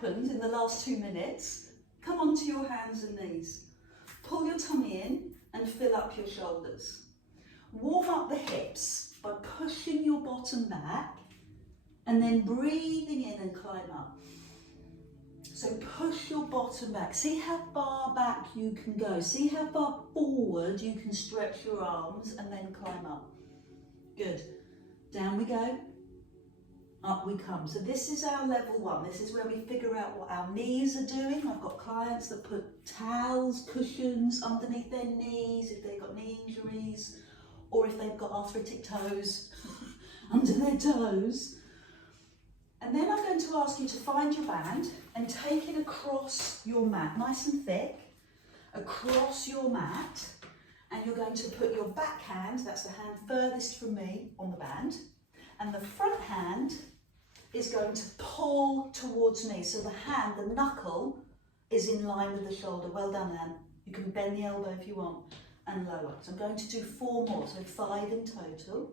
happened in the last 2 minutes, come onto your hands and knees. Pull your tummy in and fill up your shoulders. Warm up the hips by pushing your bottom back and then breathing in and climb up. So push your bottom back. See how far back you can go. See how far forward you can stretch your arms and then climb up. Good. Down we go. Up we come. So this is our level 1. This is where we figure out what our knees are doing. I've got clients that put towels, cushions underneath their knees if they've got knee injuries, or if they've got arthritic toes under their toes. And then I'm going to ask you to find your band and take it across your mat, nice and thick, across your mat. And you're going to put your back hand, that's the hand furthest from me, on the band. And the front hand is going to pull towards me. So the hand, the knuckle, is in line with the shoulder. Well done, Anne. You can bend the elbow if you want, and lower. So I'm going to do 4 more, so 5 in total.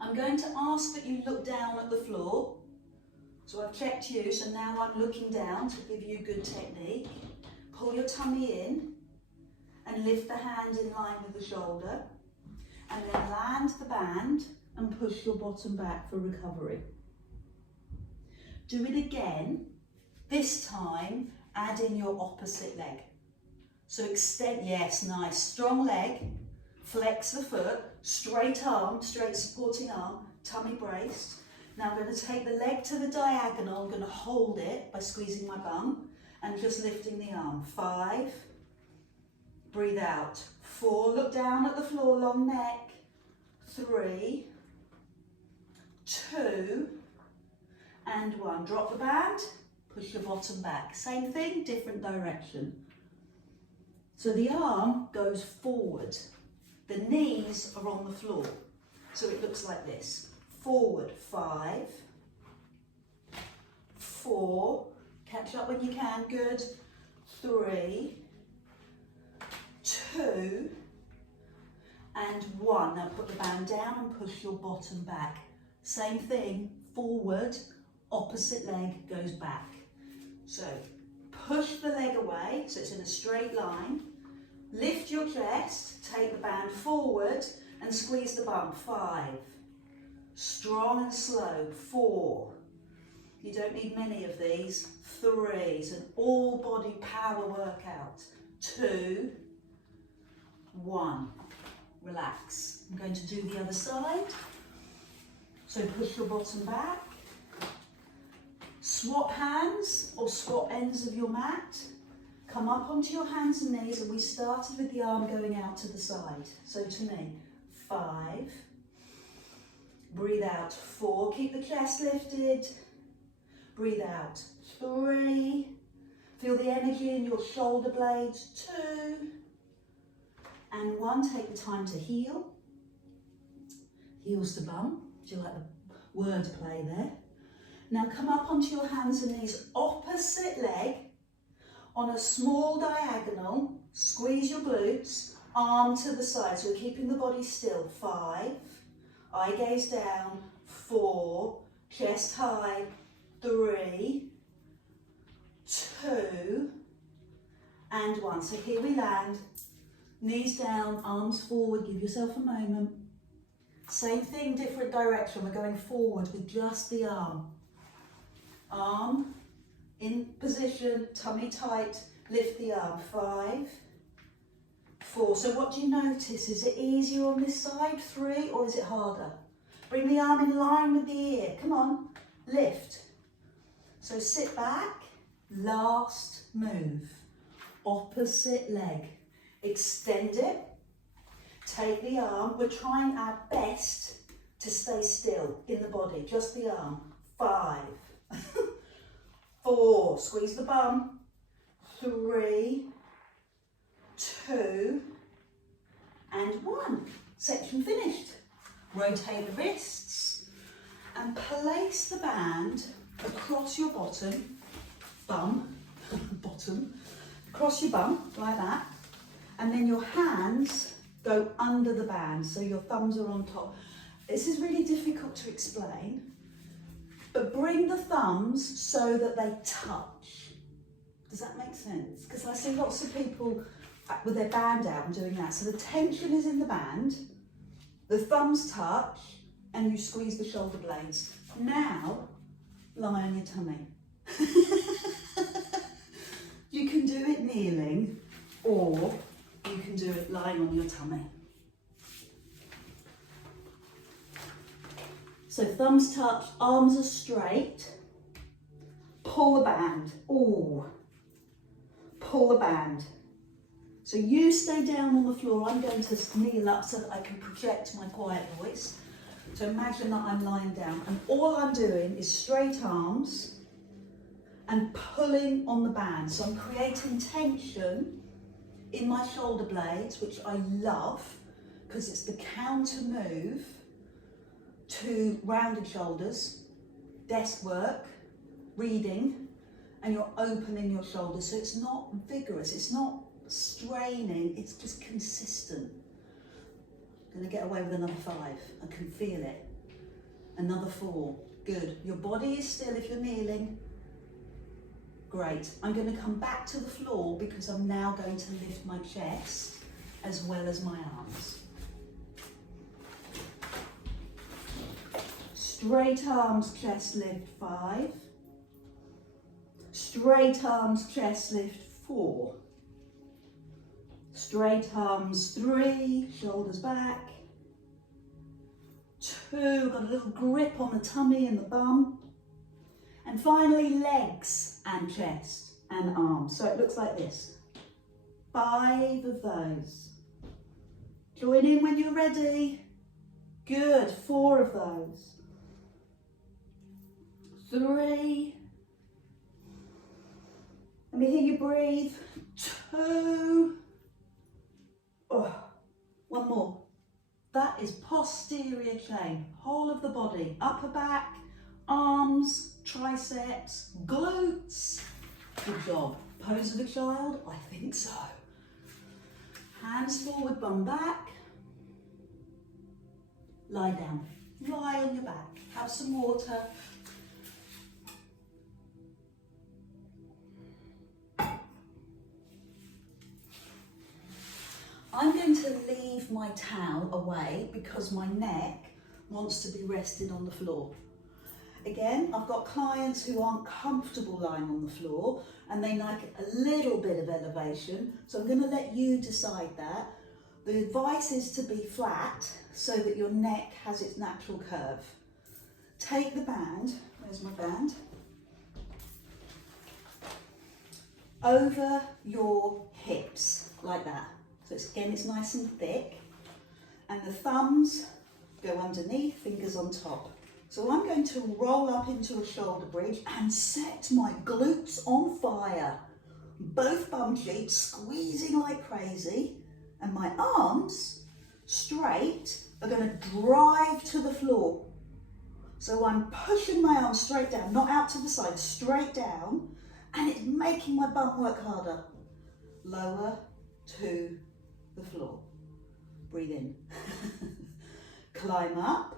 I'm going to ask that you look down at the floor. So I've checked you, so now I'm looking down to give you good technique. Pull your tummy in and lift the hand in line with the shoulder. And then land the band and push your bottom back for recovery. Do it again. This time, add in your opposite leg. So extend, yes, nice, strong leg, flex the foot, straight arm, straight supporting arm, tummy braced. Now I'm going to take the leg to the diagonal, I'm going to hold it by squeezing my bum and just lifting the arm. 5, breathe out. 4, look down at the floor, long neck. 3, 2, and 1. Drop the band, push your bottom back. Same thing, different direction. So the arm goes forward. The knees are on the floor. So it looks like this. Forward, 5, 4, catch up when you can, good. 3, 2, and 1. Now put the band down and push your bottom back. Same thing, forward, opposite leg goes back. So push the leg away, so it's in a straight line. Lift your chest, take the band forward and squeeze the bum. 5, strong and slow. 4, you don't need many of these. 3, it's an all body power workout. 2, 1, relax. I'm going to do the other side. So push your bottom back. Swap hands or swap ends of your mat. Come up onto your hands and knees, and we started with the arm going out to the side. So to me, 5, breathe out. 4, keep the chest lifted. Breathe out. 3, feel the energy in your shoulder blades. 2, and 1, take the time to heel. Heels to bum. Do you like the word play there? Now come up onto your hands and knees, opposite leg, on a small diagonal, squeeze your glutes, arm to the side, so keeping the body still. 5, eye gaze down. 4, chest high. 3, 2, and 1. So here we land, knees down, arms forward, give yourself a moment. Same thing, different direction, we're going forward with just the arm. Arm in position, tummy tight, lift the arm. 5, 4. So what do you notice? Is it easier on this side? 3, or is it harder? Bring the arm in line with the ear. Come on, lift. So sit back, last move. Opposite leg. Extend it. Take the arm. We're trying our best to stay still in the body, just the arm. 5, 4, squeeze the bum. 3, 2, and 1. Section finished. Rotate the wrists and place the band across your bum, across your bum, like that. And then your hands go under the band, so your thumbs are on top. This is really difficult to explain. But bring the thumbs so that they touch. Does that make sense? Because I see lots of people with their band out and doing that. So the tension is in the band, the thumbs touch, and you squeeze the shoulder blades. Now, lie on your tummy. You can do it kneeling, or you can do it lying on your tummy. So thumbs touch, arms are straight. Pull the band. Ooh. Pull the band. So you stay down on the floor. I'm going to kneel up so that I can project my quiet voice. So imagine that I'm lying down and all I'm doing is straight arms and pulling on the band. So I'm creating tension in my shoulder blades, which I love because it's the counter move to rounded shoulders, desk work, reading, and you're opening your shoulders. So it's not vigorous, it's not straining, it's just consistent. I'm gonna get away with another 5. I can feel it. Another 4. Good. Your body is still if you're kneeling. Great. I'm going to come back to the floor because I'm now going to lift my chest as well as my arms. Straight arms, chest lift 5. Straight arms, chest lift 4. Straight arms 3, shoulders back. 2, got a little grip on the tummy and the bum. And finally legs and chest and arms. So it looks like this. 5 of those. Join in when you're ready. Good, 4 of those. 3. Let me hear you breathe. 2. Oh, 1 more. That is posterior chain, whole of the body, upper back, arms, triceps, glutes. Good job. Pose of a child? I think so. Hands forward, bum back. Lie down. Lie on your back. Have some water. I'm going to leave my towel away because my neck wants to be rested on the floor. Again, I've got clients who aren't comfortable lying on the floor and they like a little bit of elevation, so I'm going to let you decide that. The advice is to be flat so that your neck has its natural curve. Take the band, where's my band? Over your hips, like that. So it's nice and thick, and the thumbs go underneath, fingers on top. So I'm going to roll up into a shoulder bridge and set my glutes on fire. Both bum cheeks squeezing like crazy, and my arms straight are going to drive to the floor. So I'm pushing my arms straight down, not out to the side, straight down, and it's making my bum work harder. Lower to the floor. Breathe in. Climb up.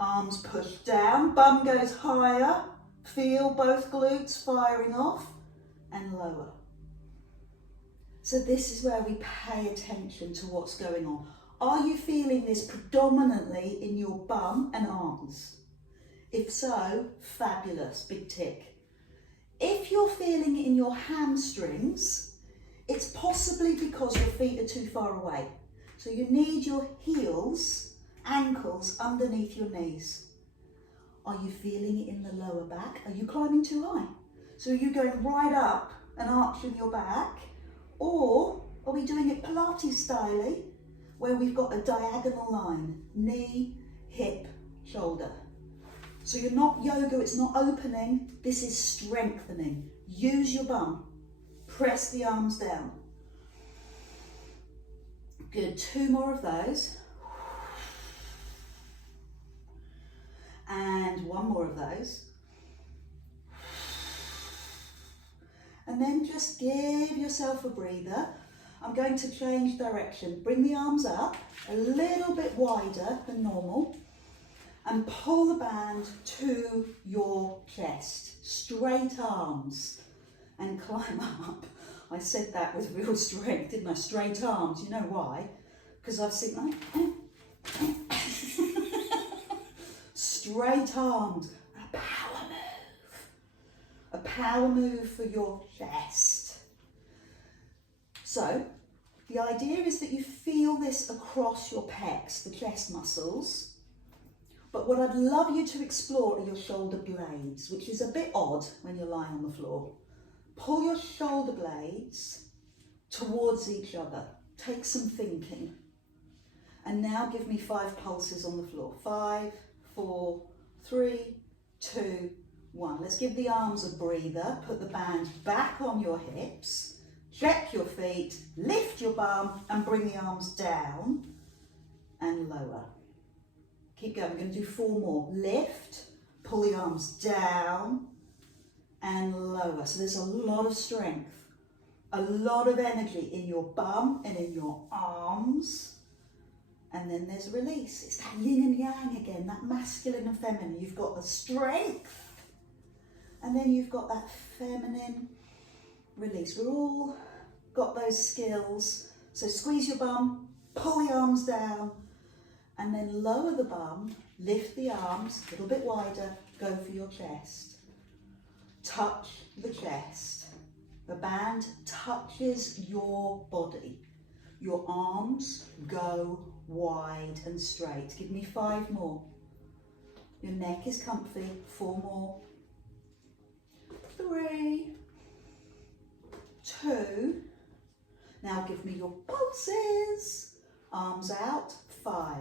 Arms push down. Bum goes higher. Feel both glutes firing off and lower. So this is where we pay attention to what's going on. Are you feeling this predominantly in your bum and arms? If so, fabulous, big tick. If you're feeling it in your hamstrings, it's possibly because your feet are too far away. So you need your heels, ankles underneath your knees. Are you feeling it in the lower back? Are you climbing too high? So are you going right up and arching your back? Or are we doing it Pilates style, where we've got a diagonal line, knee, hip, shoulder. So you're not yoga, it's not opening, this is strengthening. Use your bum. Press the arms down. Good, 2 more of those. And 1 more of those. And then just give yourself a breather. I'm going to change direction. Bring the arms up a little bit wider than normal. and pull the band to your chest. Straight arms and climb up. I said that with real strength, didn't I? Straight arms. You know why? Because I've seen straight arms. A power move. A power move for your chest. So, the idea is that you feel this across your pecs, the chest muscles. But what I'd love you to explore are your shoulder blades, which is a bit odd when you're lying on the floor. Pull your shoulder blades towards each other. Take some thinking. And now give me 5 pulses on the floor. 5, 4, 3, 2, 1. Let's give the arms a breather. Put the band back on your hips. Check your feet, lift your bum and bring the arms down and lower. Keep going, we're going to do 4 more. Lift, pull the arms down and lower. So there's a lot of strength, a lot of energy in your bum and in your arms. And then there's a release. It's that yin and yang again, that masculine and feminine. You've got the strength and then you've got that feminine release. We're all got those skills. So squeeze your bum, pull the arms down, and then lower the bum, lift the arms a little bit wider, go for your chest. Touch the chest. The band touches your body. Your arms go wide and straight. Give me 5 more. Your neck is comfy. 4 more. 3, 2. Now give me your pulses. Arms out. 5,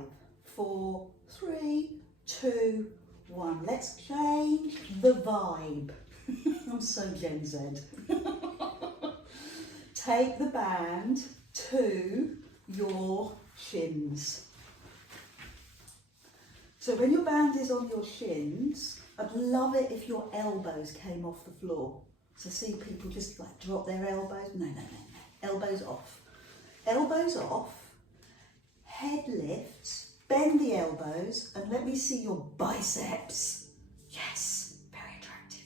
4, 3, 2, 1. Let's change the vibe. I'm so Gen Z. Take the band to your shins. So when your band is on your shins, I'd love it if your elbows came off the floor. So see people just like drop their elbows. No. Elbows off. Elbows off. Head lifts. Bend the elbows and let me see your biceps. Yes, very attractive.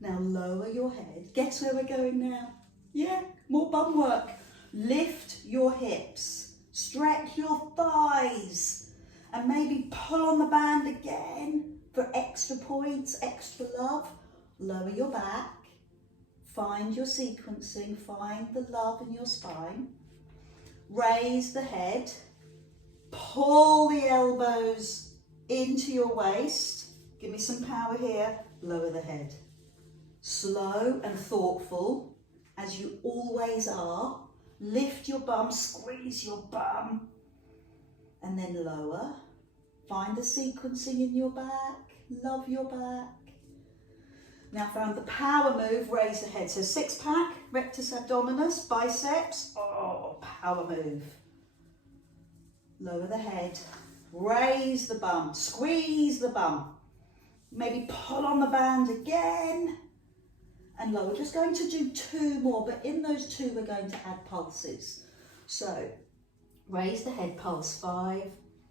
Now lower your head. Guess where we're going now? Yeah, more bum work. Lift your hips. Stretch your thighs. And maybe pull on the band again for extra points, extra love. Lower your back. Find your sequencing. Find the love in your spine. Raise the head. Pull the elbows into your waist. Give me some power here. Lower the head. Slow and thoughtful, as you always are. Lift your bum, squeeze your bum, and then lower. Find the sequencing in your back. Love your back. Now found the power move, raise the head. So 6-pack, rectus abdominis, biceps. Oh, power move. Lower the head, raise the bum, squeeze the bum. Maybe pull on the band again and lower. Just going to do 2 more, but in those 2 we're going to add pulses. So raise the head, pulse. 5,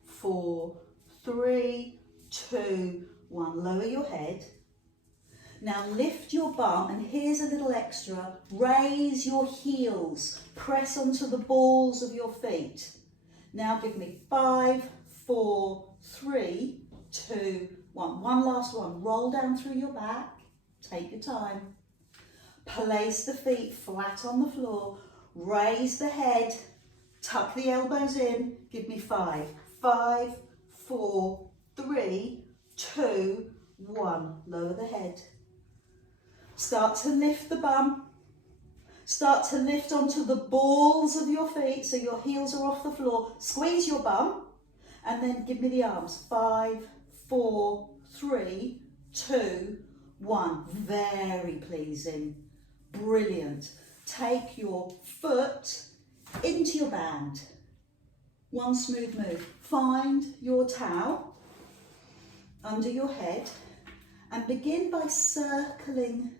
4, 3, 2, 1. Lower your head. Now lift your bum, and here's a little extra. Raise your heels. Press onto the balls of your feet. Now give me 5, 4, 3, 2, 1. One last one. Roll down through your back. Take your time. Place the feet flat on the floor. Raise the head. Tuck the elbows in. Give me 5. 5, 4, 3, 2, 1. Lower the head. Start to lift the bum. Start to lift onto the balls of your feet so your heels are off the floor. Squeeze your bum and then give me the arms. 5, 4, 3, 2, 1. Very pleasing. Brilliant. Take your foot into your band. One smooth move. Find your towel under your head and begin by circling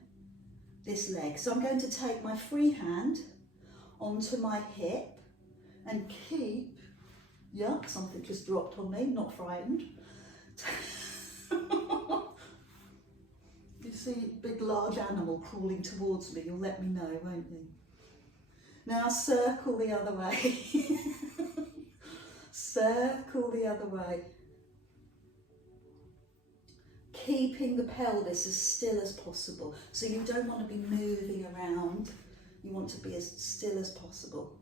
this leg. So I'm going to take my free hand onto my hip and keep, yeah, something just dropped on me, not frightened. You see a big large animal crawling towards me, you'll let me know, won't you? Now circle the other way. Circle the other way. Keeping the pelvis as still as possible. So you don't want to be moving around. You want to be as still as possible.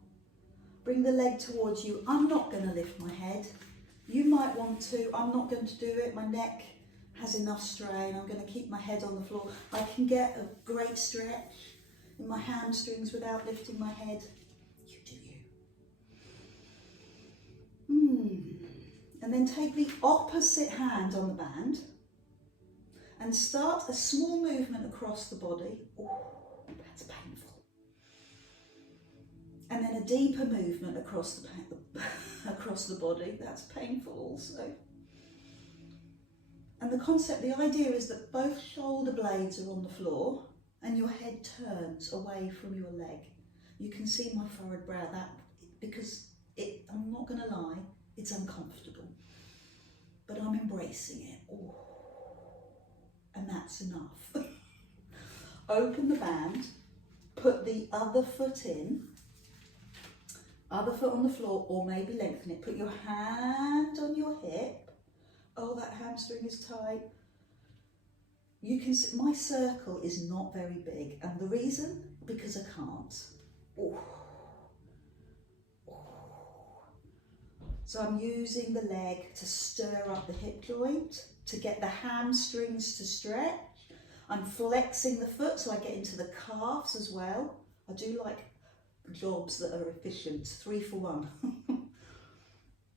Bring the leg towards you. I'm not going to lift my head. You might want to. I'm not going to do it. My neck has enough strain. I'm going to keep my head on the floor. I can get a great stretch in my hamstrings without lifting my head. You do you. And then take the opposite hand on the band and start a small movement across the body. Oh, that's painful. And then a deeper movement across the body. That's painful also. And the concept, the idea is that both shoulder blades are on the floor and your head turns away from your leg. You can see my furrowed brow, that because I'm not going to lie, it's uncomfortable, but I'm embracing it. Oh, and that's enough. Open the band, put the other foot in, other foot on the floor, or maybe lengthen it. Put your hand on your hip. Oh, that hamstring is tight. You can see my circle is not very big, and the reason, because I can't. Oh. Oh. So I'm using the leg to stir up the hip joint, to get the hamstrings to stretch. I'm flexing the foot so I get into the calves as well. I do like jobs that are efficient, 3 for 1.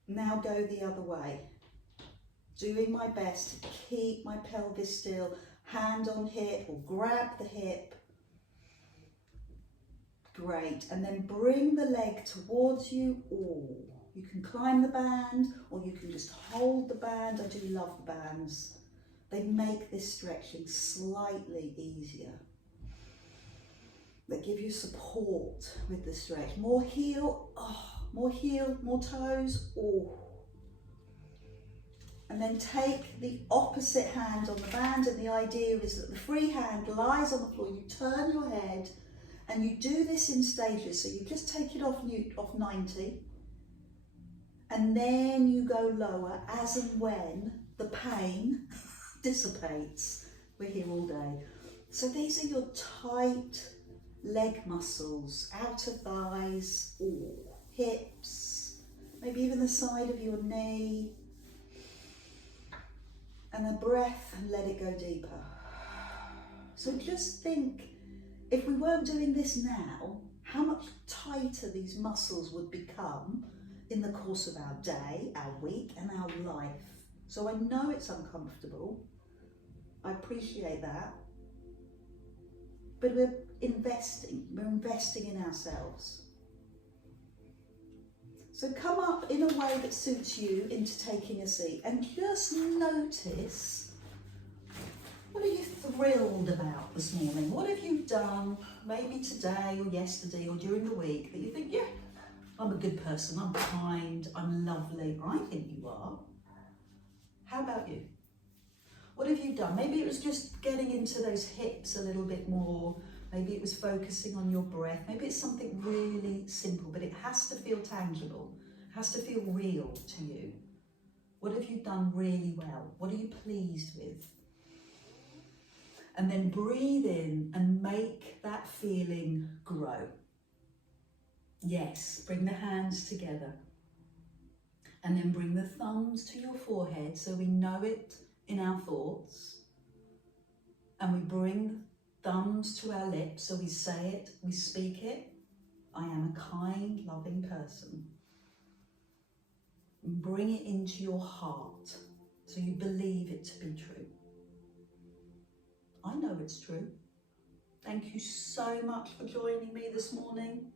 Now go the other way. Doing my best to keep my pelvis still, hand on hip or grab the hip. Great, and then bring the leg towards you. Oh, you can climb the band or you can just hold the band. I do love the bands. They make this stretching slightly easier. They give you support with the stretch. More heel, oh, more heel, more toes, oh. And then take the opposite hand on the band, and the idea is that the free hand lies on the floor. You turn your head and you do this in stages. So you just take it off 90 and then you go lower as and when the pain dissipates. We're here all day. So these are your tight leg muscles, outer thighs, or hips, maybe even the side of your knee. And a breath and let it go deeper. So just think, if we weren't doing this now, how much tighter these muscles would become in the course of our day, our week, and our life. So I know it's uncomfortable. I appreciate that. But we're investing in ourselves. So come up in a way that suits you into taking a seat and just notice, what are you thrilled about this morning? What have you done, maybe today or yesterday or during the week, that you think, yeah, I'm a good person, I'm kind, I'm lovely. I think you are. How about you? What have you done? Maybe it was just getting into those hips a little bit more. Maybe it was focusing on your breath. Maybe it's something really simple, but it has to feel tangible. It has to feel real to you. What have you done really well? What are you pleased with? And then breathe in and make that feeling grow. Yes, bring the hands together. And then bring the thumbs to your forehead so we know it in our thoughts. And we bring thumbs to our lips, so we say it, we speak it. I am a kind, loving person. And bring it into your heart, so you believe it to be true. I know it's true. Thank you so much for joining me this morning.